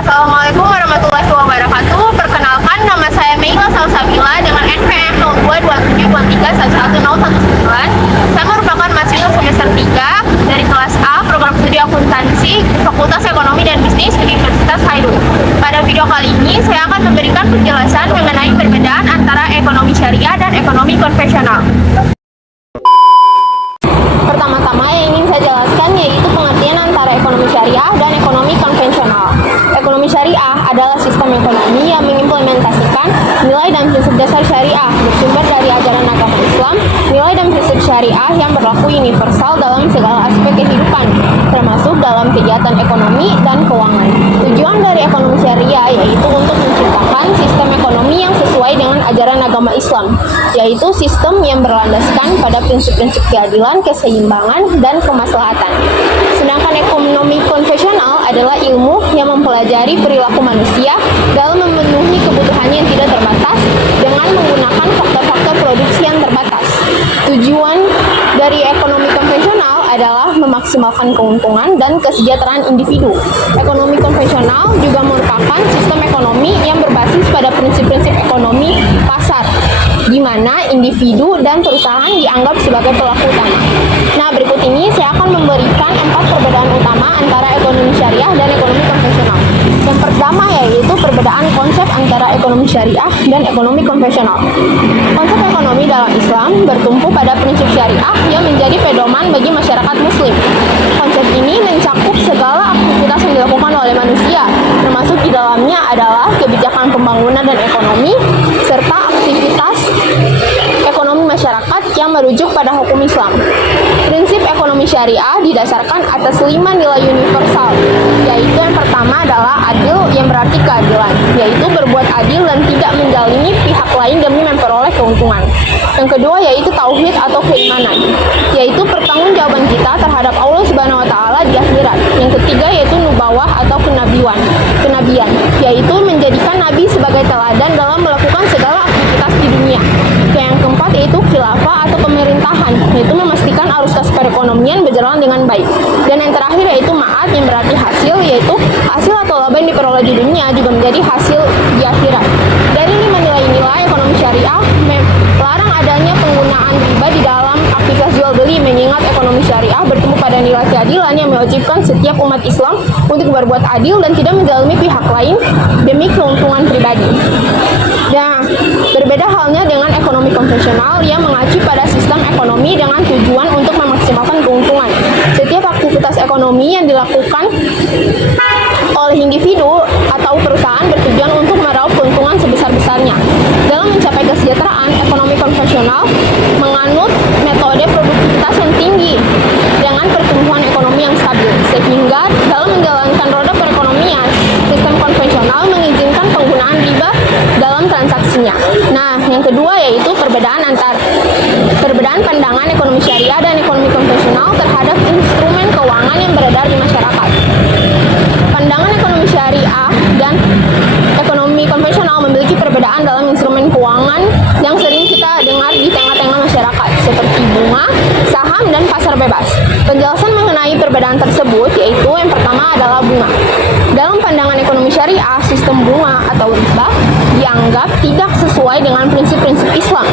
Assalamualaikum warahmatullahi wabarakatuh. Perkenalkan, nama saya Meila Salsabila dengan NPM 022723111019. Saya merupakan mahasiswa semester 3 dari kelas A program studi akuntansi Fakultas Ekonomi dan Bisnis Universitas Haidul. Pada video kali ini saya akan memberikan penjelasan mengenai perbedaan antara ekonomi syariah dan ekonomi konvensional. Pertama-tama yang ingin saya jelaskan yaitu pengertian antara ekonomi syariah dan ekonomi konvensional. Ekonomi syariah adalah sistem ekonomi yang mengimplementasikan nilai dan prinsip dasar syariah bersumber dari ajaran agama Islam, nilai dan prinsip syariah yang berlaku universal dalam segala aspek kehidupan, termasuk dalam kegiatan ekonomi dan keuangan. Tujuan dari ekonomi syariah yaitu untuk menciptakan sistem ekonomi yang sesuai dengan ajaran agama Islam, yaitu sistem yang berlandaskan pada prinsip-prinsip keadilan, keseimbangan, dan kemaslahatan. Sedangkan ekonomi konvensional adalah ilmu yang mempelajari perilaku manusia dalam memenuhi kebutuhannya yang tidak terbatas dengan menggunakan faktor-faktor produksi yang terbatas. Tujuan dari ekonomi konvensional adalah memaksimalkan keuntungan dan kesejahteraan individu. Ekonomi konvensional juga merupakan sistem ekonomi yang berbasis pada prinsip-prinsip ekonomi pasar, di mana individu dan perusahaan dianggap sebagai pelaku utama. Nah, berikut ini saya akan memberikan 4 perbedaan utama antara ekonomi syariah dan ekonomi konvensional. Yang pertama yaitu perbedaan konsep antara ekonomi syariah dan ekonomi konvensional. Konsep ekonomi dalam Islam bertumpu pada prinsip syariah yang menjadi pedoman bagi masyarakat muslim. Konsep ini mencakup segala aktivitas yang dilakukan oleh manusia, termasuk di dalamnya adalah kebijakan pembangunan dan ekonomi, serta aktivitas ekonomi masyarakat yang merujuk pada hukum Islam. Prinsip ekonomi syariah didasarkan atas 5 nilai universal, yaitu yang pertama adalah adil, yang berarti keadilan, yaitu berbuat adil dan tidak menzalimi pihak lain demi memperoleh keuntungan. Yang kedua yaitu tauhid atau keimanan, yaitu pertanggungjawaban kita terhadap Allah Subhanahu wa taala di akhirat. Yang ketiga yaitu nubawah atau kenabian, yaitu menjadikan nabi sebagai teladan dalam melakukan segala aktivitas di dunia. Yang keempat yaitu khilafah atau pemerintahan, yaitu memastikan arus kas perekonomian berjalan dengan baik. Dan yang terakhir yaitu ma'ad, yang berarti hasil, yaitu hasil atau laba yang diperoleh di dunia juga menjadi hasil di akhirat. Dari 5 nilai-nilai ekonomi syariah melarang adanya penggunaan riba di dalam aktivitas jual beli, mengingat ekonomi syariah bertumpu pada nilai keadilan yang mewajibkan setiap umat Islam untuk berbuat adil dan tidak menzalimi pihak lain demi keuntungan pribadi. Nah, berbeda halnya dengan ekonomi konvensional yang mengacu pada sistem ekonomi dengan tujuan untuk memaksimalkan keuntungan. Setiap aktivitas ekonomi yang dilakukan oleh individu atau perusahaan bertujuan untuk meraup keuntungan sebesar-besarnya. Dalam mencapai kesejahteraan, ekonomi konvensional menganut metode produktivitas yang tinggi dengan pertumbuhan ekonomi yang stabil, sehingga dalam menjalankan roda perekonomian, sistem konvensional mengizinkan penggunaan riba dalam transaksinya. Nah, yang kedua yaitu perbedaan pandangan ekonomi syariah dan ekonomi konvensional terhadap instrumen keuangan yang beredar di masyarakat. Pandangan ekonomi syariah dan ekonomi konvensional memiliki perbedaan dalam instrumen keuangan yang sering kita dengar di tengah-tengah masyarakat, seperti bunga, saham, dan pasar bebas. Penjelasan mengenai perbedaan tersebut yaitu yang pertama adalah bunga. Dalam pandangan ekonomi syariah, sistem bunga atau riba dianggap tidak sesuai dengan prinsip-prinsip Islam.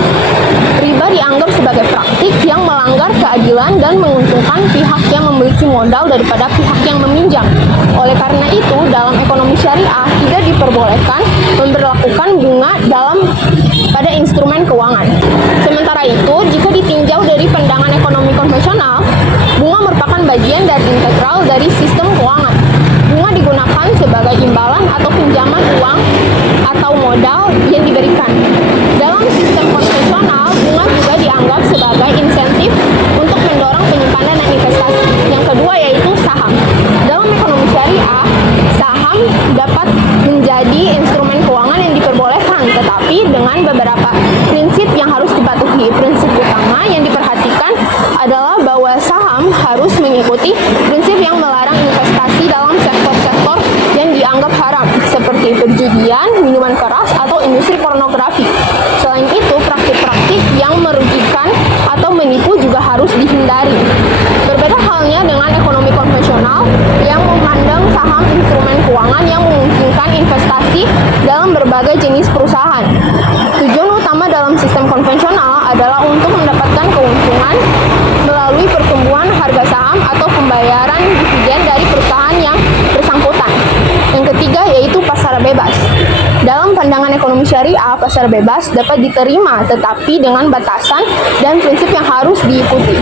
Riba dianggap sebagai praktik yang melanggar keadilan dan menguntungkan pihak yang memiliki modal daripada pihak yang meminjam. Oleh karena itu, dalam ekonomi syariah tidak diperbolehkan memberlakukan bunga pada instrumen keuangan. Sementara itu, jika ditinjau dari pandangan ekonomi konvensional, bunga merupakan bagian dari integral dari sistem keuangan. Bunga digunakan sebagai imbalan atau pinjaman uang atau modal yang diberikan. Dalam sistem konvensional, bunga juga dianggap sebagai insentif untuk mendorong penyimpanan dan investasi. Yang kedua yaitu saham. Dalam ekonomi syariah, saham dapat menjadi instrumen keuangan yang diperbolehkan, tetapi dengan beberapa prinsip yang harus dipatuhi. Prinsip utama yang diperhatikan adalah bahwa saham harus mengikuti prinsip yang melarang investasi dalam sektor-sektor yang dianggap haram, seperti perjudian, minuman keras, atau industri pornografi. Selain itu, praktik-praktik yang merugikan atau menipu juga harus dihindari. Berbeda halnya dengan ekonomi konvensional konvensional yang memandang saham instrumen keuangan yang memungkinkan investasi dalam berbagai jenis perusahaan. Tujuan utama dalam sistem konvensional adalah untuk mendapatkan keuntungan melalui pertumbuhan harga saham atau pembayaran dividen dari perusahaan yang bersangkutan. Yang ketiga yaitu pasar bebas. Dalam pandangan ekonomi syariah, pasar bebas dapat diterima tetapi dengan batasan dan prinsip yang harus diikuti.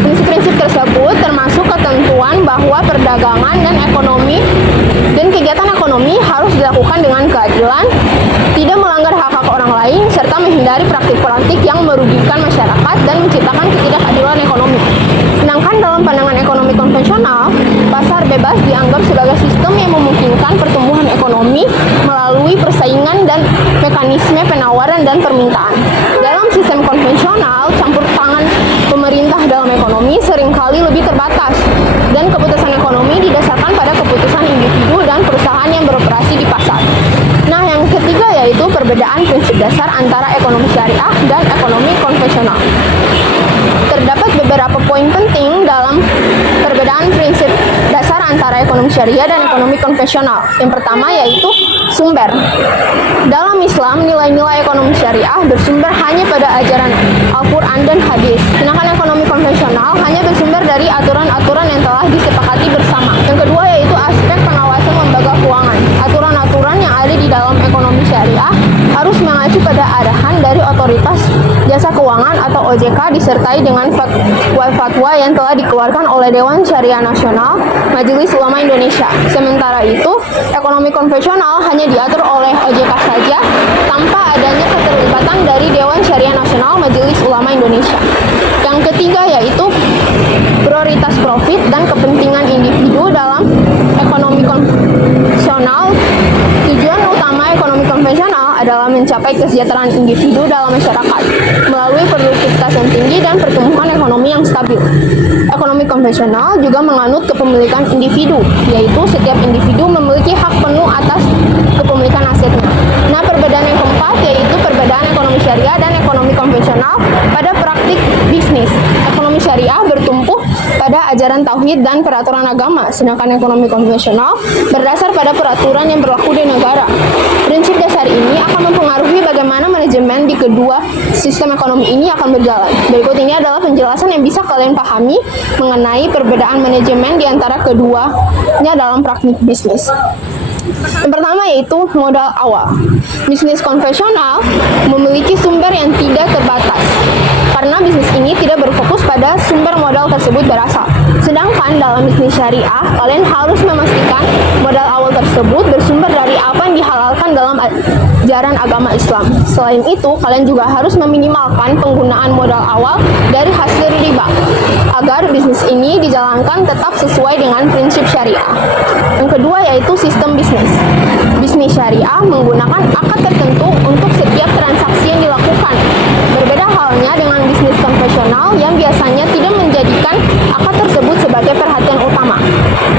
Prinsip-prinsip tersebut termasuk ketentuan bahwa perdagangan dan kegiatan ekonomi harus dilakukan dengan keadilan, tidak melanggar hak-hak orang lain, serta menghindari praktik-praktik yang merugikan masyarakat dan menciptakan ketidakadilan ekonomi. Sedangkan dalam pandangan ekonomi konvensional, pasar bebas dianggap sebagai sistem yang memungkinkan pertumbuhan ekonomi melalui persaingan dan mekanisme penawaran dan permintaan. Dalam sistem konvensional, campur tangan pemerintah dalam ekonomi seringkali lebih terbatas, dan keputusan ekonomi didasarkan pada keputusan individu dan perusahaan yang beroperasi di pasar. Nah, yang ketiga yaitu perbedaan prinsip dasar antara ekonomi syariah dan ekonomi konvensional. Terdapat beberapa poin penting dalam perbedaan prinsip dasar antara ekonomi syariah dan ekonomi konvensional. Yang pertama yaitu sumber. Dalam Islam, nilai-nilai ekonomi syariah bersumber hanya pada ajaran Al-Quran dan hadis. Sedangkan ekonomi konvensional hanya bersumber dari aturan-aturan yang telah disepakati bersama. Yang kedua yaitu aspek pengawasan lembaga keuangan. Aturan-aturan yang ada di dalam ekonomi syariah harus mengacu pada arahan dari otoritas jasa keuangan atau OJK disertai dengan fatwa yang telah dikeluarkan oleh Dewan Syariah Nasional Majelis Ulama Indonesia. Sementara itu, ekonomi konvensional hanya diatur oleh OJK saja tanpa adanya keterlibatan dari Dewan Syariah Nasional Majelis Ulama Indonesia. Yang ketiga yaitu prioritas profit dan kepentingan individu dalam ekonomi konvensional. Tujuan utama ekonomi konvensional adalah mencapai kesejahteraan individu dalam masyarakat melalui produktivitas yang tinggi dan pertumbuhan ekonomi yang stabil. Ekonomi konvensional juga menganut kepemilikan individu, yaitu setiap individu memiliki hak penuh atas kepemilikan asetnya. Nah, perbedaan yang keempat yaitu perbedaan ekonomi syariah dan ekonomi konvensional pada praktik bisnis. Ekonomi syariah bertumpu pada ajaran tauhid dan peraturan agama, sedangkan ekonomi konvensional berdasar pada peraturan yang berlaku di negara. Prinsip dasar ini akan mempengaruhi bagaimana manajemen di kedua sistem ekonomi ini akan berjalan. Berikut ini adalah penjelasan yang bisa kalian pahami mengenai perbedaan manajemen di antara keduanya dalam praktik bisnis. Yang pertama yaitu modal awal. Bisnis konvensional memiliki sumber yang tidak terbatas, karena bisnis ini tidak berfokus pada sumber modal tersebut berasal. Sedangkan dalam bisnis syariah, kalian harus memastikan modal awal tersebut bersumber dari apa yang dihalalkan dalam ajaran agama Islam. Selain itu, kalian juga harus meminimalkan penggunaan modal awal dari hasil riba, agar bisnis ini dijalankan tetap sesuai dengan prinsip syariah. Yang kedua yaitu sistem bisnis. Bisnis syariah menggunakan akad tertentu untuk setiap transaksi yang dilakukan. Berbeda halnya dengan bisnis konvensional yang biasanya tidak menjadikan akad tersebut sebagai perhatian utama.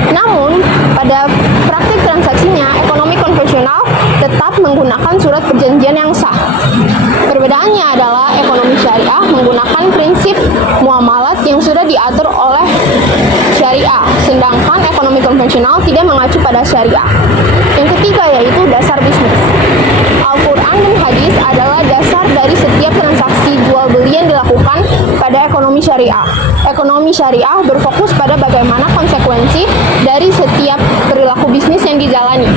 Namun, pada praktik transaksinya, ekonomi konvensional tetap menggunakan surat perjanjian yang sah. Perbedaannya adalah ekonomi syariah menggunakan prinsip muamalat yang sudah diatur oleh syariah, sedangkan ekonomi konvensional tidak mengacu pada syariah. Yang ketiga yaitu dasar bisnis. Al-Quran dan hadis adalah dasar dari setiap transaksi jual beli yang dilakukan pada ekonomi syariah. Ekonomi syariah berfokus pada bagaimana konsekuensi dari setiap perilaku bisnis yang dijalani.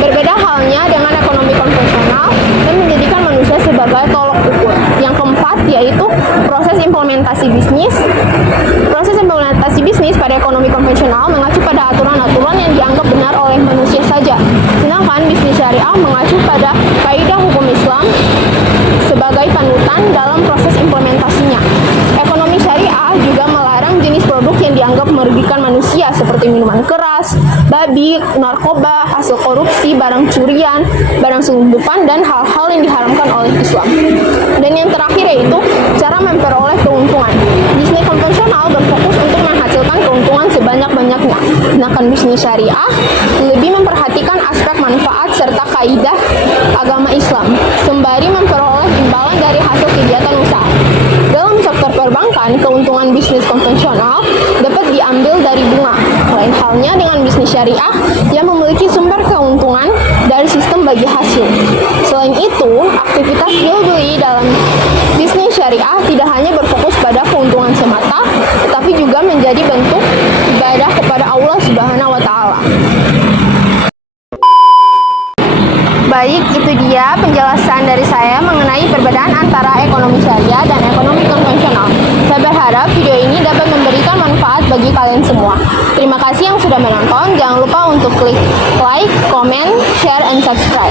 Berbeda halnya dengan ekonomi konvensional yang menjadikan manusia sebagai tolok ukur. Yang keempat yaitu proses implementasi bisnis. Proses implementasi bisnis pada ekonomi konvensional mengacu pada aturan-aturan yang dianggap benar oleh manusia saja. Sedangkan bisnis syariah mengacu pada kaidah hukum Islam sebagai panutan dalam proses implementasinya. Ekonomi syariah juga melarang jenis produk yang dianggap merugikan manusia seperti minuman keras, babi, narkoba, hasil korupsi, barang curian, barang selundupan, dan hal-hal yang diharamkan oleh Islam. Dan yang terakhir yaitu cara memperoleh keuntungan. Bisnis konvensional berfokus untuk menghasilkan keuntungan sebanyak-banyaknya. Sedangkan bisnis syariah lebih memperhatikan aspek manfaat serta kaidah agama Islam, sembari memperoleh imbalan dari hasil kegiatan usaha. Dalam sektor perbankan, keuntungan bisnis konvensional dapat diambil dari bunga. Lain Baik, itu dia penjelasan dari saya mengenai perbedaan antara ekonomi syariah dan ekonomi konvensional. Saya berharap video ini dapat memberikan manfaat bagi kalian semua. Terima kasih yang sudah menonton. Jangan lupa untuk klik like, comment, share, and subscribe.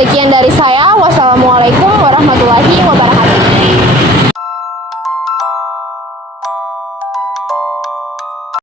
Sekian dari saya. Wassalamualaikum warahmatullahi wabarakatuh.